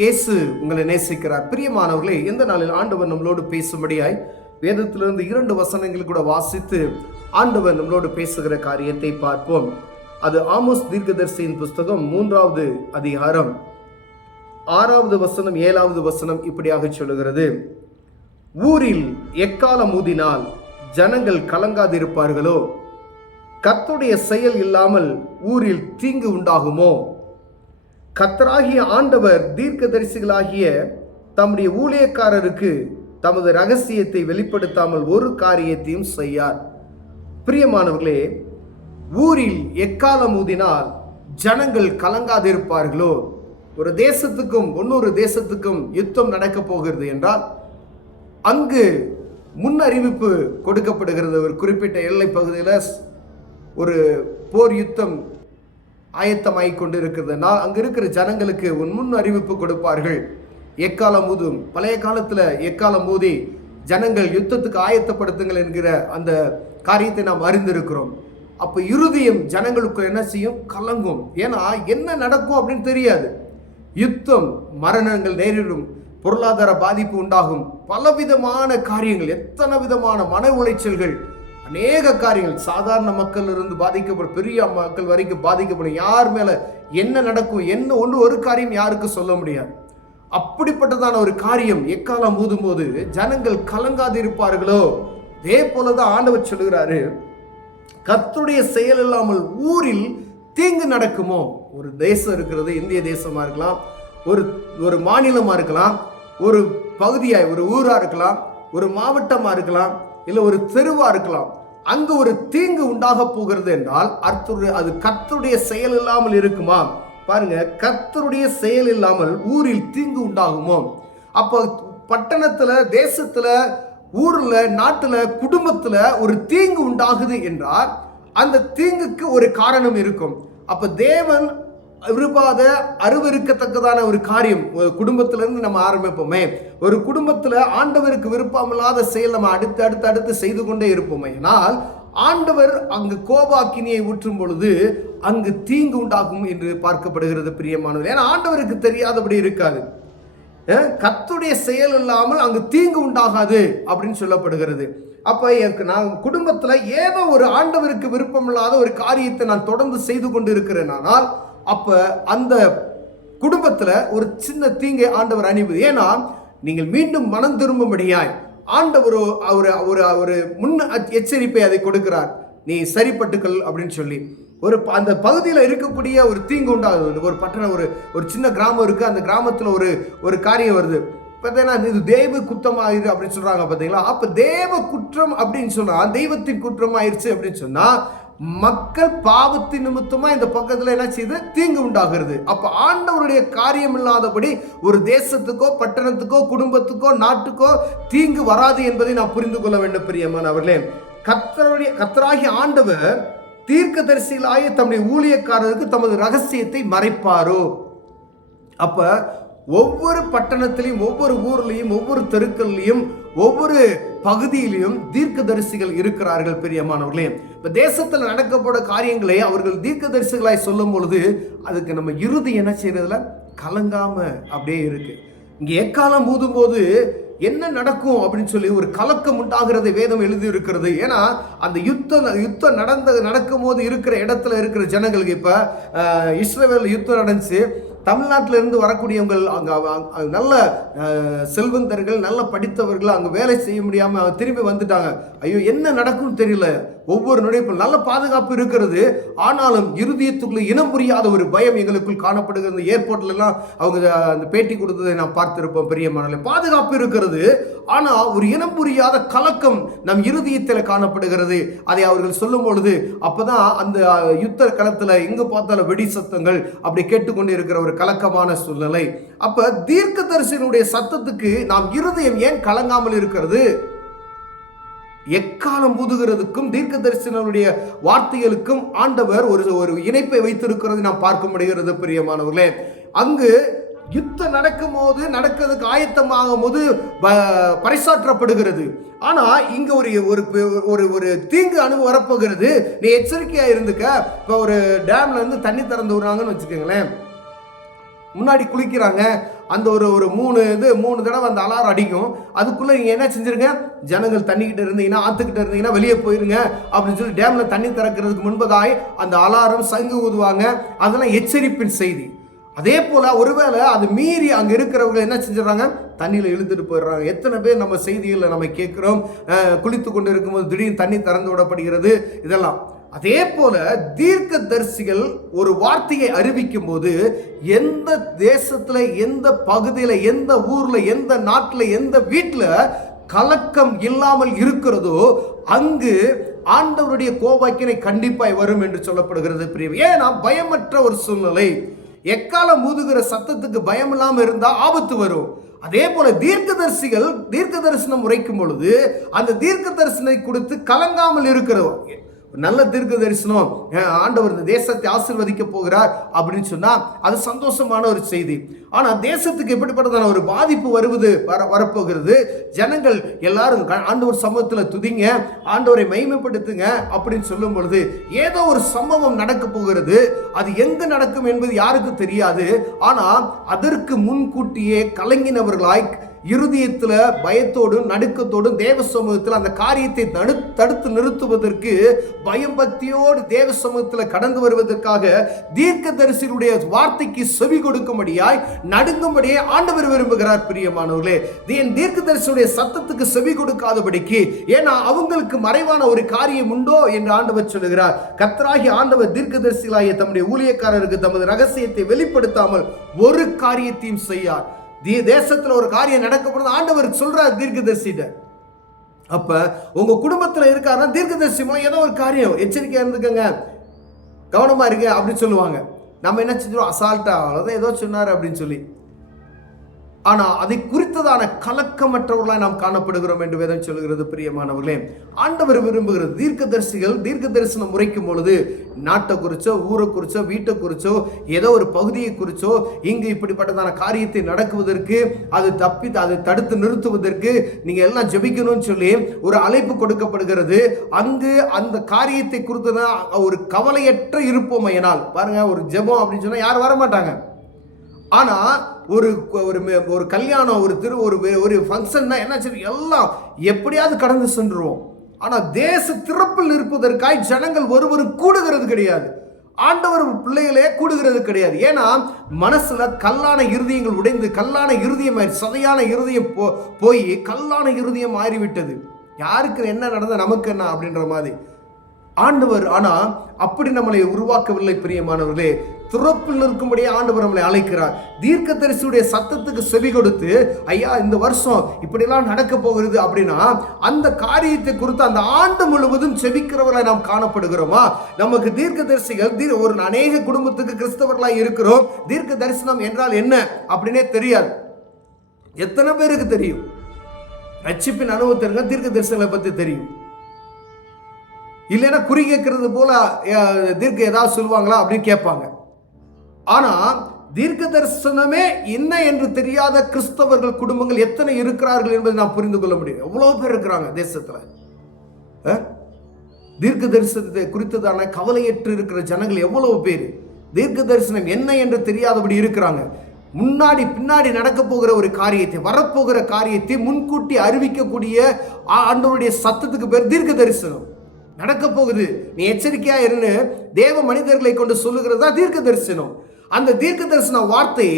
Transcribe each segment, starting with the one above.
இயேசு உங்களை நேசிக்கிறார். பிரியமானவர்களே, எந்த நாளில் ஆண்டவர் நம்மளோடு பேசும்படியாய் வேதத்திலிருந்து 2 வசனங்கள் கூட வாசித்து ஆண்டவர் நம்மளோடு பேசுகிற காரியத்தை பார்ப்போம். அது ஆமோஸ் தீர்க்கதரிசியின் புஸ்தகம் 3வது அதிகாரம் 6வது வசனம் 7வது வசனம் இப்படியாக சொல்லுகிறது. ஊரில் எக்காலம் ஊதினால் ஜனங்கள் கலங்காதிருப்பார்களோ? கர்த்தருடைய செயல் இல்லாமல் ஊரில் தீங்கு உண்டாகுமோ? கர்த்தராகிய ஆண்டவர் தீர்க்கதரிசிகளாகிய தம்முடைய ஊழியக்காரருக்கு தமது ரகசியத்தை வெளிப்படுத்தாமல் ஒரு காரியத்தையும் செய்யார். பிரியமானவர்களே, ஊரில் எக்காலம் ஊதினால் ஜனங்கள் கலங்காதிருப்பார்களோ? ஒரு தேசத்துக்கும் இன்னொரு தேசத்துக்கும் யுத்தம் நடக்க போகிறது என்றால் அங்கு முன் அறிவிப்பு கொடுக்கப்படுகிறது. ஒரு குறிப்பிட்ட எல்லை பகுதியில் ஒரு போர் யுத்தம் ஆயத்தமாகிக் கொண்டு இருக்கிறதுனால் அங்கு இருக்கிற ஜனங்களுக்கு முன் அறிவிப்பு கொடுப்பார்கள். எக்காலம் ஊதும். பழைய காலத்தில் எக்காலம் ஊதி ஜனங்கள் யுத்தத்துக்கு ஆயத்தப்படுத்துங்கள் என்கிற அந்த காரியத்தை நாம் அறிந்திருக்கிறோம். அப்போ இருதயம் ஜனங்களுக்கு என்ன செய்யும்? கலங்கும். ஏன்னா என்ன நடக்கும் அப்படின்னு தெரியாது. யுத்தம், மரணங்கள் நேரிடும், பொருளாதார பாதிப்பு உண்டாகும், பலவிதமான காரியங்கள், எத்தனை விதமான மன உளைச்சல்கள், அநேக காரியங்கள், சாதாரண மக்கள் இருந்து பாதிக்கப்படும், பெரிய மக்கள் வரைக்கும் பாதிக்கப்படும். யார் மேல என்ன நடக்கும், என்ன ஒரு காரியம் யாருக்கு சொல்ல முடியாது. அப்படிப்பட்டதான ஒரு காரியம் எக்காலம் ஊதும் போது ஜனங்கள் கலங்காதிருப்பார்களோ? அதே போலதான் ஆண்டவர் சொல்லுகிறாரு, கர்த்தருடைய செயல் இல்லாமல் ஊரில் தீங்கு நடக்குமோ? ஒரு தேசம் இருக்கிறது, இந்திய தேசமா இருக்கலாம், ஒரு மாநிலமா இருக்கலாம், ஒரு பகுதியாய் ஒரு ஊரா இருக்கலாம், ஒரு மாவட்டமா இருக்கலாம், இல்ல ஒரு தெருவா இருக்கலாம். அங்கு ஒரு தீங்கு உண்டாக போகிறது என்றால் அது கர்த்தருடைய செயல் இல்லாமல் இருக்குமா? பாருங்க, கர்த்தருடைய செயல் இல்லாமல் ஊரில் தீங்கு உண்டாகுமோ? அப்போ பட்டணத்துல, தேசத்துல, ஊர்ல, நாட்டுல, குடும்பத்துல ஒரு தீங்கு உண்டாகுது என்றால் அந்த தீங்குக்கு ஒரு காரணம் இருக்கும். அப்ப தேவன் விரும்பாத, அருவருக்கத்தக்கதான ஒரு காரியம் ஒரு குடும்பத்திலிருந்து நம்ம ஆரம்பிப்போமே. ஒரு குடும்பத்தில் ஆண்டவருக்கு விருப்பமில்லாத செயல் நம்ம அடுத்து செய்து கொண்டே இருப்போமே. ஆனால் ஆண்டவர் அங்கு கோபாக்கினியை ஊற்றும் பொழுது அங்கு தீங்கு உண்டாகும் என்று பார்க்கப்படுகிறது. பிரியமானவர், ஏன்னா ஆண்டவருக்கு தெரியாதபடி இருக்காது. கர்த்தருடைய செயல் இல்லாமல் அங்கு தீங்கு உண்டாகாது அப்படின்னு சொல்லப்படுகிறது. அப்ப நான் குடும்பத்தில் ஏதோ ஒரு ஆண்டவருக்கு விருப்பமில்லாத ஒரு காரியத்தை நான் தொடர்ந்து செய்து கொண்டு இருக்கிறேன். ஆனால் அப்ப அந்த குடும்பத்துல ஒரு சின்ன தீங்கை ஆண்டவர் அனுப்பி, ஏன்னா நீங்கள் மீண்டும் மனம் திரும்பும்படியாய் ஆண்டவர் ஒரு முன் எச்சரிப்பை அதை கொடுக்கிறார். நீ சரிப்பட்டுக்கள் அப்படின்னு சொல்லி அந்த பகுதியில் இருக்கக்கூடிய ஒரு தீங்கு உண்டாகுது. ஒரு பட்டணம், ஒரு சின்ன கிராமம் இருக்கு. அந்த கிராமத்துல ஒரு காரியம் வருது. பார்த்தீங்கன்னா இது தெய்வ குற்றமாயிரு அப்படின்னு சொல்றாங்க. பார்த்தீங்களா? அப்ப தேவ குற்றம் அப்படின்னு சொன்னா தெய்வத்தின் குற்றம் ஆயிடுச்சு அப்படின்னு சொன்னா மக்கள் பாவத்தின் நிமித்தமா இந்த பக்கத்துல என்ன செய்து தீங்கு உண்டாகிறது. அப்ப ஆண்டவருடைய காரியம் இல்லாதபடி ஒரு தேசத்துக்கோ, பட்டணத்துக்கோ, குடும்பத்துக்கோ, நாட்டுக்கோ தீங்கு வராது என்பதை நாம் புரிந்து கொள்ள வேண்டும். பிரியமானவர்களே, கர்த்தராகிய ஆண்டவர் தீர்க்கதரிசிகளாகிய தம்முடைய ஊழியக்காரருக்கு தமது ரகசியத்தை மறைப்பாரோ? அப்ப ஒவ்வொரு பட்டணத்திலையும், ஒவ்வொரு ஊர்லையும், ஒவ்வொரு தெருக்கள்லையும், ஒவ்வொரு பகுதியிலையும் தீர்க்கதரிசிகள் இருக்கிறார்கள். பிரியமானவர்களே, இப்ப தேசத்தில் நடக்கப்பட காரியங்களை அவர்கள் தீர்க்கதரிசிகளாய் சொல்லும் பொழுது அதுக்கு நம்ம இறுதி என்ன செய்யறதுல கலங்காம அப்படியே இருக்கு. இங்க எக்காலம் ஊதும் போது என்ன நடக்கும் அப்படின்னு சொல்லி ஒரு கலக்கம் உண்டாகிறது வேதம் எழுதி இருக்கிறது. ஏன்னா அந்த யுத்தம் நடக்கும் போது இருக்கிற இடத்துல இருக்கிற ஜனங்களுக்கு, இப்ப இஸ்ரவேல் யுத்தம் நடந்துச்சு. தமிழ்நாட்டில இருந்து வரக்கூடியவங்க அங்க நல்ல செல்வந்தர்கள், நல்ல படித்தவர்கள் அங்க வேலை செய்ய முடியாம திரும்பி வந்துட்டாங்க. ஐயோ, என்ன நடக்கும்னு தெரியல. ஒவ்வொரு நுழைப்பு நல்ல பாதுகாப்பு இருக்கிறது, ஆனாலும் இருதயத்துக்குள்ள இனம் புரியாத ஒரு பயம் எங்களுக்குள் காணப்படுகிறது. ஏர்போர்ட்ல எல்லாம் அவங்க அந்த பேட்டி கொடுத்ததை நான் பார்த்திருப்போம். பிரியமானவர்களே, பாதுகாப்பு இருக்கிறது, ஆனா ஒரு இனம் புரியாத கலக்கம் நம் இருதயத்தில் காணப்படுகிறது. அதை அவர்கள் சொல்லும் பொழுது அப்பதான் அந்த யுத்த களத்துல எங்க பார்த்தாலும் வெடி சத்தங்கள் அப்படி கேட்டுக்கொண்டு இருக்கிற ஒரு கலக்கமான சூழ்நிலை. அப்ப தீர்க்கதரிசியினுடைய சத்தத்துக்கு நாம் இருதயம் ஏன் கலங்காமல் இருக்கிறது? எக்காலம் ஊதுகிறதுக்கும் தீர்க்கதரிசனுடைய வார்த்தைகளுக்கும் ஆண்டவர் ஒரு இணைப்பை வைத்திருக்கிறது நாம் பார்க்க முடிகிறது. பிரியமானவர்களே, அங்கு யுத்தம் நடக்கும் போது, நடக்கிறதுக்கு ஆயத்தமாகும் போது பறைசாற்றப்படுகிறது. ஆனா இங்க ஒரு தீங்கு அனுபவம் வரப்போகிறது, நீ எச்சரிக்கையா இருந்துக்க. இப்ப ஒரு டேம்ல இருந்து தண்ணி திறந்து விடுறாங்கன்னு வச்சுக்கோங்களேன், முன்னாடி குளிக்கிறாங்க, அந்த ஒரு மூணு தடவை அந்த அலாரம் அடிக்கும். அதுக்குள்ளே நீங்கள் என்ன செஞ்சுருங்க, ஜனங்கள் தண்ணிக்கிட்ட இருந்தீங்கன்னா, ஆற்றுக்கிட்ட இருந்தீங்கன்னா வெளியே போயிருங்க அப்படின்னு சொல்லி டேமில் தண்ணி திறக்கிறதுக்கு முன்பதாய் அந்த அலாரம் சங்கு ஊதுவாங்க. அதெல்லாம் எச்சரிப்பின் செய்தி. அதே போல் ஒருவேளை அது மீறி அங்கே இருக்கிறவங்க என்ன செஞ்சிடறாங்க, தண்ணியில் இழுத்துட்டு போயிடுறாங்க. எத்தனை பேர் நம்ம செய்திகளில் நம்ம கேட்குறோம், குளித்து கொண்டு இருக்கும்போது திடீர்னு தண்ணி திறந்து விடப்படுகிறது, இதெல்லாம். அதே போல தீர்க்கதரிசிகள் ஒரு வார்த்தையை அறிவிக்கும் போது எந்த தேசத்துல, எந்த பகுதியில், எந்த ஊர்ல, எந்த நாட்டில், எந்த வீட்டில் கலக்கம் இல்லாமல் இருக்கிறதோ அங்கு ஆண்டவருடைய கோபாக்கினை கண்டிப்பாய் வரும் என்று சொல்லப்படுகிறது. பிரியம், ஏன்னா பயமற்ற ஒரு சூழ்நிலை. எக்காலம் ஊதுகிற சத்தத்துக்கு பயம் இல்லாமல் இருந்தால் ஆபத்து வரும். அதே போல தீர்க்கதரிசிகள் தீர்க்க தரிசனம் உரைக்கும் பொழுது அந்த தீர்க்க தரிசனை கொடுத்து கலங்காமல் இருக்கிறோம். நல்ல தீர்க்க தரிசனம், ஆண்டவர் இந்த தேசத்தை ஆசீர்வதிக்க போகிறார் அப்படின்னு சொன்னா அது சந்தோஷமான ஒரு செய்தி. ஆனா தேசத்துக்கு எப்படிப்பட்டதான ஒரு பாதிப்பு வரப்போகிறது. ஜனங்கள் எல்லாரும் ஆண்டவர் சமூகத்தில் துதிங்க, ஆண்டவரை மகிமைப்படுத்துங்க அப்படின்னு சொல்லும் பொழுது ஏதோ ஒரு சம்பவம் நடக்க போகிறது. அது எங்க நடக்கும் என்பது யாருக்கு தெரியாது. ஆனா அதற்கு முன்கூட்டியே கலங்கினவர்களாய் இருதயத்தில் பயத்தோடும் நடுக்கத்தோடும் தேவ சமூகத்தில் அந்த காரியத்தை தடுத்து நிறுத்துவதற்கு பயம் பக்தியோடு தேவ சமூகத்தில் கடந்து வருவதற்காக தீர்க்கதரிசியுடைய வார்த்தைக்கு செவி கொடுக்கும்படியாய் நடுங்கும்படியே ஆண்டவர் விரும்புகிறார். பிரியமானவர்களே, தீர்க்கதரிசியுடைய சத்தத்துக்கு செவி கொடுக்காதபடிக்கு, ஏன்னா அவங்களுக்கு மறைவான ஒரு காரியம் உண்டோ என்று ஆண்டவர் சொல்லுகிறார். கர்த்தராகிய ஆண்டவர் தீர்க்கதரிசிகளாகிய தம்முடைய ஊழியக்காரருக்கு தமது ரகசியத்தை வெளிப்படுத்தாமல் ஒரு காரியத்தையும் செய்யார். தேசத்துல ஒரு காரியம் நடக்கப்படுது, ஆண்டவர் சொல்றார் தீர்க்கதரிசிட்ட. அப்ப உங்க குடும்பத்துல இருக்காருன்னா தீர்க்கதரிசி ஏதோ ஒரு காரியம், எச்சரிக்கையா இருந்துக்கங்க, கவனமா இருக்க அப்படின்னு சொல்லுவாங்க. நம்ம என்ன செஞ்சோம், அசால்ட்டா அவ்வளவுதான் ஏதோ சொன்னாரு அப்படின்னு சொல்லி. ஆனா அதை குறித்ததான கலக்கமற்றவர்களாய் நாம் காணப்படுகிறோம் என்று வேதம் சொல்கிறது. பிரியமானவர்களே, ஆண்டவர் விரும்புகிறது தீர்க்கதரிசிகள் தீர்க்க தரிசனம் உரைக்கும் பொழுது நாட்டை குறிச்சோ, ஊரை குறிச்சோ, வீட்டை குறிச்சோ, ஏதோ ஒரு பகுதியை குறிச்சோ, இங்கு இப்படிப்பட்டதான காரியத்தை நடக்குவதற்கு, அதை தடுத்து நிறுத்துவதற்கு நீங்க எல்லாம் ஜெபிக்கணும்னு சொல்லி ஒரு அழைப்பு கொடுக்கப்படுகிறது. அங்கு அந்த காரியத்தை குறித்து ஒரு கவலையற்ற இருப்போம். என்னால் பாருங்க, ஒரு ஜெபம் அப்படின்னு சொன்னா யாரும் வர மாட்டாங்க. ஆனா ஒரு கல்யாணம், ஒரு ஃபங்க்ஷன்னா என்ன செய்யும், எல்லாம் எப்படியாவது கடந்து சென்றுவோம். ஆனா தேச திறப்பில் இருப்பதற்காய் ஜனங்கள் ஒருவரும் கூடுகிறது கிடையாது. ஆண்டவர் பிள்ளைகளே கூடுகிறது கிடையாது. ஏன்னா மனசுல கல்லான இருதயங்கள் உடைந்து, கல்லான இருதயம், சதையான இருதயம் போய் கல்லான இருதயம் மாறிவிட்டது. யாருக்கு என்ன நடந்த நமக்கு என்ன அப்படின்ற மாதிரி ஆண்டவர் ஆனா அப்படி நம்மளை உருவாக்கவில்லை. பிரியமானவர்களே, திறப்பில் இருக்கும்படியே ஆண்டவர் நம்மளை அழைக்கிறார். தீர்க்கதரிசியுடைய சத்தத்துக்கு செவி கொடுத்து, ஐயா இந்த வருஷம் இப்படிலாம் நடக்க போகிறது அப்படின்னா அந்த காரியத்தை குறித்து அந்த ஆண்டு முழுவதும் செபிக்கிறவர்களை நாம் காணப்படுகிறோமா? நமக்கு தீர்க்கதரிசிகள் ஒரு அநேக குடும்பத்துக்கு கிறிஸ்தவர்களாய் இருக்கிறோம், தீர்க்க தரிசனம் என்றால் என்ன அப்படின்னே தெரியாது. எத்தனை பேருக்கு தெரியும்? ரட்சிப்பின் அனுபவத்திற்கு தீர்க்க தரிசனங்களை பற்றி தெரியும். இல்லைன்னா குறி கேட்கறது போல தீர்க்க ஏதாவது சொல்லுவாங்களா அப்படின்னு கேட்பாங்க. ஆனா தீர்க்க தரிசனமே என்ன என்று தெரியாத கிறிஸ்தவர்கள் குடும்பங்கள் எத்தனை இருக்கிறார்கள் என்பதை நாம் புரிந்து கொள்ள முடியும். எவ்வளவு பேர் இருக்கிறாங்க தேசத்துல. தீர்க்க தரிசனத்தை குறித்ததான கவலையற்று இருக்கிற ஜனங்கள் எவ்வளவு பேர் தீர்க்க தரிசனம் என்ன என்று தெரியாதபடி இருக்கிறாங்க. முன்னாடி பின்னாடி நடக்க போகிற ஒரு காரியத்தை, வரப்போகிற காரியத்தை முன்கூட்டி அறிவிக்கக்கூடிய ஆண்டவருடைய சத்தத்துக்கு பேர் தீர்க்க தரிசனம். நடக்க போகுது, நீ எச்சரிக்கையா இருந்து தேவ மனிதர்களை கொண்டு சொல்லுகிறதா தீர்க்க தரிசனம். அந்த தீர்க்க தரிசன வார்த்தை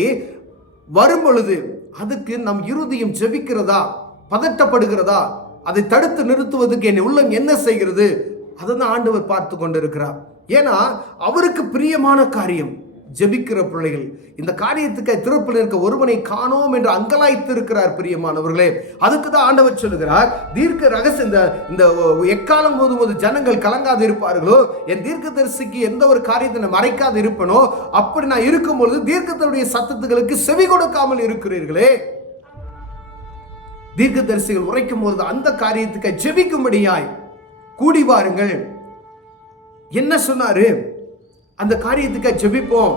வரும் பொழுது அதுக்கு நம் இருதயம் ஜெபிக்கிறதா, பதட்டப்படுகிறதா, அதை தடுத்து நிறுத்துவதற்கு என் உள்ளம் என்ன செய்கிறது, அதுதான் ஆண்டவர் பார்த்து கொண்டிருக்கிறார். ஏன்னா அவருக்கு பிரியமான காரியம் ஜெபிக்கிற பிள்ளைகள். இந்த காரியத்துக்கு திறப்பில் இருக்க ஒருவனை காணோம் என்று அங்கலாய்த்து இருக்கிறார். பிரியமானவர்களே, அதுக்கு தான் ஆண்டவர் சொல்லுகிறார், தீர்க்க ரகசியம் இந்த எக்காலம் போது ஜனங்கள் கலங்காது இருப்பார்களோ, என் தீர்க்க தரிசிக்கு எந்த ஒரு காரியத்தை மறைக்காது இருப்பனோ, அப்படி நான் இருக்கும் பொழுது தீர்க்கத்தினுடைய சத்தத்துகளுக்கு செவி கொடுக்காமல் இருக்கிறீர்களே. தீர்க்க தரிசிகள் உரைக்கும் பொழுது அந்த காரியத்துக்கு ஜெபிக்கும்படியாய் கூடி வாருங்கள். என்ன சொன்னாரு? அந்த காரியத்துக்காய் ஜெபிப்போம்.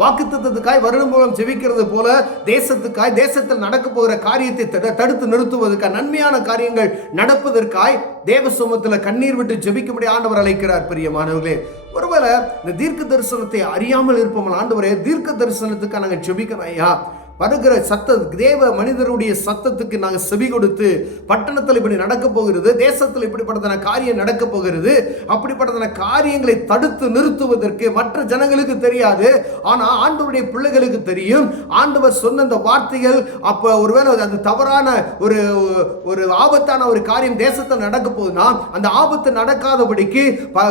வாக்குத்தத்தத்துக்காய் வருடம் மூலம் ஜெபிக்கிறது போல தேசத்துக்காய், தேசத்தில் நடக்க போகிற காரியத்தை தடுத்து நிறுத்துவதற்காய், நன்மையான காரியங்கள் நடப்பதற்காய் தேவ சமூகத்தில் கண்ணீர் விட்டு ஜெபிக்கும்படி ஆண்டவர் அழைக்கிறார். பிரியமானவர்களே, ஒருவேளை இந்த தீர்க்க தரிசனத்தை அறியாமல் இருப்போம். ஆண்டவரே, தீர்க்க தரிசனத்துக்காக நாங்கள் ஜெபிக்கணும் ஐயா, வருகிற தேவ மனிதருடைய சத்தத்துக்கு நாங்கள் செவி கொடுத்து, பட்டணத்தில் இப்படி நடக்க போகிறது, தேசத்தில் இப்படிப்பட்டதான காரியம் நடக்க போகிறது, அப்படிப்பட்டதான காரியங்களை தடுத்து நிறுத்துவதற்கு மற்ற ஜனங்களுக்கு தெரியாது, ஆனால் ஆண்டவருடைய பிள்ளைகளுக்கு தெரியும். ஆண்டவர் சொன்ன அந்த வார்த்தைகள் அப்போ ஒருவேளை அது தவறான ஒரு ஆபத்தான ஒரு காரியம் தேசத்தில் நடக்க போகுதுன்னா, அந்த ஆபத்து நடக்காதபடிக்கு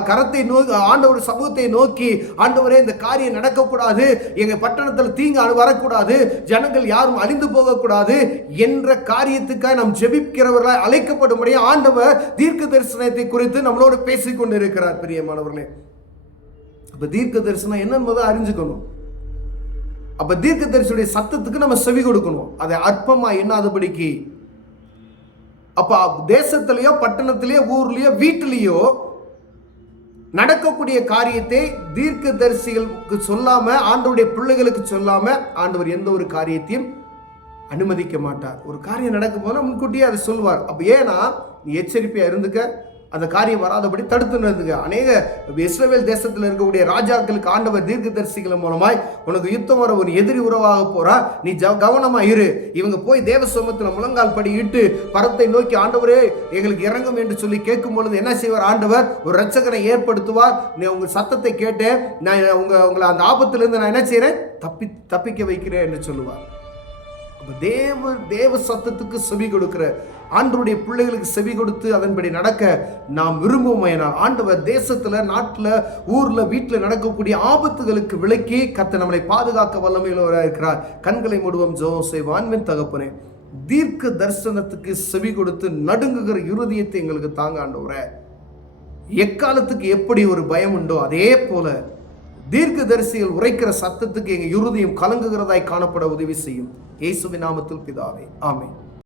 கரத்தை நோக்கி ஆண்டவர் சமூகத்தை நோக்கி, ஆண்டவரே இந்த காரியம் நடக்கக்கூடாது, எங்க பட்டணத்தில் தீங்கு வரக்கூடாது, ஜனங்கள் யாரும் அழிந்து போகக்கூடாது என்ற காரியத்துக்காக நாம் ஜெபிக்கிறவர்களாய் அழைக்கப்படும்படியா ஆண்டவர் தீர்க்க தரிசனத்தை குறித்து நம்மளோடு பேசிக் கொண்டிருக்கிறார். பிரியமானவர்களே, அப்ப தீர்க்க தரிசனம் என்னன்னு அறிஞ்சுக்கணும். அப்ப தீர்க்க தரிசனுடைய சத்தத்துக்கு நம்ம செவி கொடுக்கணும், அதை அற்பமா எண்ணாதபடிக்கு. அப்ப தேசத்திலேயோ பட்டணத்திலேயோ ஊர்லயோ வீட்டிலேயோ நடக்கக்கூடிய காரியத்தை தீர்க்கதரிசிகளுக்கு சொல்லாம, ஆண்டவருடைய பிள்ளைகளுக்கு சொல்லாம ஆண்டவர் எந்த ஒரு காரியத்தையும் அனுமதிக்க மாட்டார். ஒரு காரியம் நடக்கும் போது முன்கூட்டியே அதை சொல்வார். அப்ப ஏன்னா நீ எச்சரிக்கையா இருந்துக்க, அந்த காரியம் வராதபடி தடுத்து நிறுத்துங்க. அநேக இஸ்ரவேல் தேசத்தில் இருக்கக்கூடிய ராஜாக்களுக்கு ஆண்டவர் தீர்க்கதரிசிகள் மூலமாய் உனக்கு யுத்தம் வர ஒரு எதிரி உறவாக போறா, நீ கவனமா இரு. இவங்க போய் தேவ சமூகத்தில் முழங்கால் படி இட்டு பரத்தை நோக்கி ஆண்டவரே எங்களுக்கு இறங்கும் என்று சொல்லி கேட்கும் பொழுது என்ன செய்வார்? ஆண்டவர் ஒரு இரட்சகனை ஏற்படுத்துவார். நீ உங்க சத்தத்தை கேட்டு நான் உங்களை அந்த ஆபத்திலிருந்து நான் என்ன செய்யறேன்? தப்பிக்க வைக்கிறேன் என்று சொல்லுவார். தேவ சத்தத்துக்கு செவி கொடுக்கிற ஆண்டவருடைய பிள்ளைகளுக்கு செவி கொடுத்து அதன்படி நடக்க நாம் விரும்புவோம். ஆண்டவர் தேசத்துல, நாட்டுல, ஊர்ல, வீட்டுல நடக்கக்கூடிய ஆபத்துகளுக்கு விலக்கி கர்த்தர் நம்மளை பாதுகாக்க வல்லமையுள்ளவராக இருக்கிறார். கண்களை மூடுவோம், ஜெபம் செய்வோம். அன்பின் தகப்பனே, தீர்க்க தரிசனத்துக்கு செவி கொடுத்து நடுங்குகிற இருதயத்தை எங்களுக்கு தாங்க ஆண்டவரே. எக்காலத்துக்கு எப்படி ஒரு பயம் உண்டோ அதே போல தீர்க்க தரிசிகள் உரைக்கிற சத்தத்துக்கு எங்க இருதயம் கலங்குகிறதாய் காணப்பட உதவி செய்யும். இயேசுவின் நாமத்தில் பிதாவே, ஆமென்.